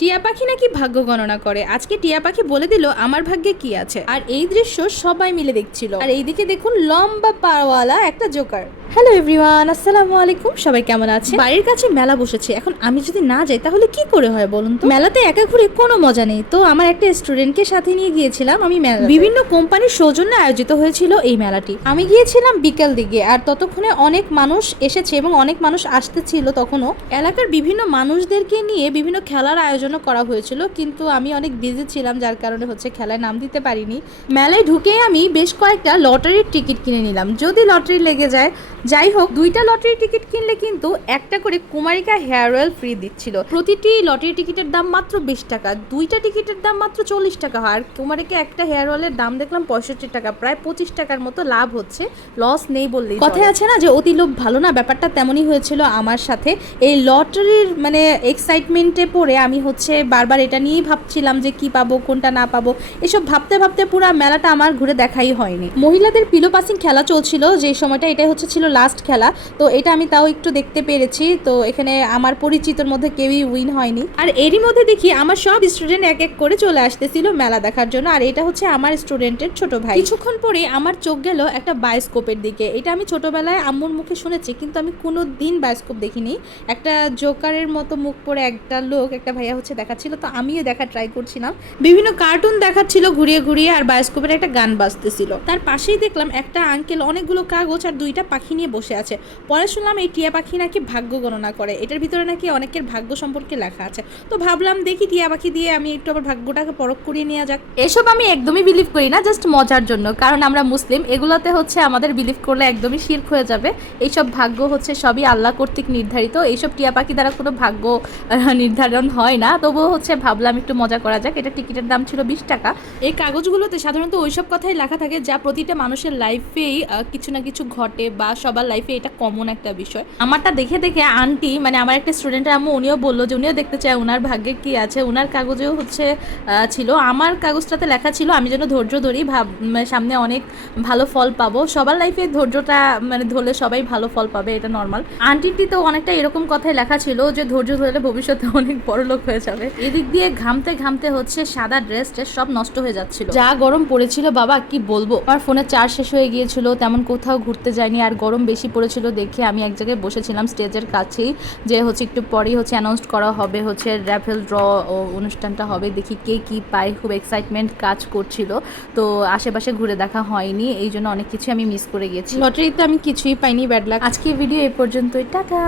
টিয়া পাখি নাকি ভাগ্য গণনা করে। আজকে টিয়া পাখি বলে দিল আমার ভাগ্যে কি আছে। আর এই দৃশ্য সবাই মিলে দেখছিল। আর এইদিকে দেখুন লম্বা পাওয়ালা একটা জোকার। হ্যালো এভরিওয়ান, আসসালামু আলাইকুম। সবাই কেমন আছে? বাড়ির কাছে মেলা বসেছে, এখন আমি যদি না যাই তাহলে কি করে হয় বলুন তো? মেলাতে একা ঘুরে কোনো মজা নেই। তো আমার একটা স্টুডেন্টকে সাথে নিয়ে গিয়েছিলাম আমি মেলা। বিভিন্ন কোম্পানির সৌজন্যে আয়োজিত হয়েছিল এই মেলাটি। আমি গিয়েছিলাম বিকেল দিকে, আর ততক্ষণে অনেক মানুষ এসেছে এবং অনেক মানুষ আসতেছিল। তখনও এলাকার বিভিন্ন মানুষদেরকে নিয়ে বিভিন্ন খেলার আয়োজনও করা হয়েছিল, কিন্তু আমি অনেক বিজি ছিলাম, যার কারণে হচ্ছে খেলায় নাম দিতে পারিনি। মেলায় ঢুকে আমি বেশ কয়েকটা লটারির টিকিট কিনে নিলাম, যদি লটারি লেগে যায়। যাই হোক, 2টা লটারি টিকিট কিনলে কিন্তু একটা করে কুমারিকা হেয়ার অয়েল ফ্রি দিচ্ছিল। প্রতিটি লটারি টিকিটের দাম মাত্র 20 টাকা, 2টা টিকিটের দাম মাত্র 40 টাকা হয়। আর কুমারিকা একটা হেয়ার অয়েলের দাম দেখলাম 65 টাকা, প্রায় 25 টাকার মতো লাভ হচ্ছে। লস নেই বললেই কথায় আছে না যে অতি লোভ ভালো না, ব্যাপারটা তেমনই হয়েছিল আমার সাথে। এই লটারির মানে এক্সাইটমেন্টে পড়ে আমি হচ্ছে বারবার এটা নিয়েই ভাবছিলাম যে কি পাবো কোনটা না পাবো, এসব ভাবতে ভাবতে পুরো মেলাটা আমার ঘুরে দেখাই হয়নি। মহিলাদের পিলো পাসিং খেলা চলছিল যে সময়টা, এটাই হচ্ছে ছিল লাস্ট খেলা। তো এটা আমি তাও একটু দেখতে পেরেছি। তো এখানে আমার পরিচিতর মধ্যে কেউই উইন হয়নি। আর এরই মধ্যে দেখি আমার সব স্টুডেন্ট এক এক করে চলে আসতেছিল মেলা দেখার জন্য। আর এটা হচ্ছে আমার স্টুডেন্টের ছোট ভাই। কিছুক্ষণ পরে আমার চোখ গেল একটা বায়োস্কোপের দিকে। এটা আমি ছোটবেলায় আম্মুর মুখে শুনেছি, কিন্তু আমি কোনো দিন বায়োস্কোপ দেখিনি। একটা জোকারের মতো মুখ পরে একটা লোক, একটা ভাইয়া হচ্ছে দেখাচ্ছিল, তো আমিও দেখা ট্রাই করছিলাম। বিভিন্ন কার্টুন দেখাচ্ছিল ঘুরিয়ে ঘুরিয়ে, আর বায়োস্কোপের একটা গান বাজতেছিল। তার পাশেই দেখলাম একটা আঙ্কেল অনেকগুলো কাগজ আর 2টা পাখি নিয়ে বসে আছে। পরে শুনলাম এই টিয়া পাখি নাকি ভাগ্য গণনা করে, এটার ভিতরে নাকি অনেকের ভাগ্য সম্পর্কে লেখা আছে। তো ভাবলাম দেখি টিয়া পাখি দিয়ে আমি একটু আবার ভাগ্যটাকে পরখ করিয়ে নেওয়া যাক। এসব আমি একদমই বিলিভ করি না, জাস্ট মজার জন্য, কারণ আমরা মুসলিম। এগুলোতে হচ্ছে আমাদের বিলিভ করলে একদমই শিরক হয়ে যাবে। এইসব ভাগ্য হচ্ছে সবই আল্লাহ কর্তৃক নির্ধারিত, এইসব টিয়া পাখি দ্বারা কোনো ভাগ্য নির্ধারণ হয় না। তবুও হচ্ছে ভাবলাম একটু মজা করা যাক। এটা টিকিটের দাম ছিল 20 টাকা। এই কাগজগুলোতে সাধারণত ওইসব কথাই লেখা থাকে যা প্রতিটা মানুষের লাইফেই কিছু না কিছু ঘটে, বা সবার লাইফে এটা কমন একটা বিষয়। আমারটা দেখে দেখে আন্টি, মানে আমার একটা স্টুডেন্টের আম্মু, উনিও বললো যে উনিও দেখতে চায় ওনার ভাগ্যে কি আছে। ওনার কাগজেও হচ্ছে ছিল, আমার কাগজটাতে লেখা ছিল আমি যেন ধৈর্য ধরি, সামনে অনেক ভালো ফল পাবো। সবার লাইফে ধৈর্যটা মানে ধরলে সবাই ভালো ফল পাবে, এটা নর্মাল। আন্টিটিতেও অনেকটা এরকম কথাই লেখা ছিল যে ধৈর্য ধরলে ভবিষ্যতে অনেক বড় লোক হয়ে যাবে। এদিক দিয়ে ঘামতে ঘামতে হচ্ছে সাদা ড্রেস সব নষ্ট হয়ে যাচ্ছিল, যা গরম পড়েছিল বাবা কি বলবো। আমার ফোনের চার্জ শেষ হয়ে গিয়েছিল, তেমন কোথাও ঘুরতে যায়নি, আর গরম বেশি পড়েছিল দেখে আমি এক জায়গায় বসেছিলাম স্টেজের কাছেই, যে হচ্ছে একটু পরেই হচ্ছে অ্যানাউন্স করা হবে, হচ্ছে র্যাফেল ড্র অনুষ্ঠানটা হবে, দেখি কে কি পায়। খুব এক্সাইটমেন্ট কাজ করছিল। তো আশেপাশে ঘুরে দেখা হয়নি, এই জন্য অনেক কিছু আমি মিস করে গেছি। লটারিতে আমি কিছুই পাইনি, ব্যাড লাক। আজকে ভিডিও এই পর্যন্তই, টাটা।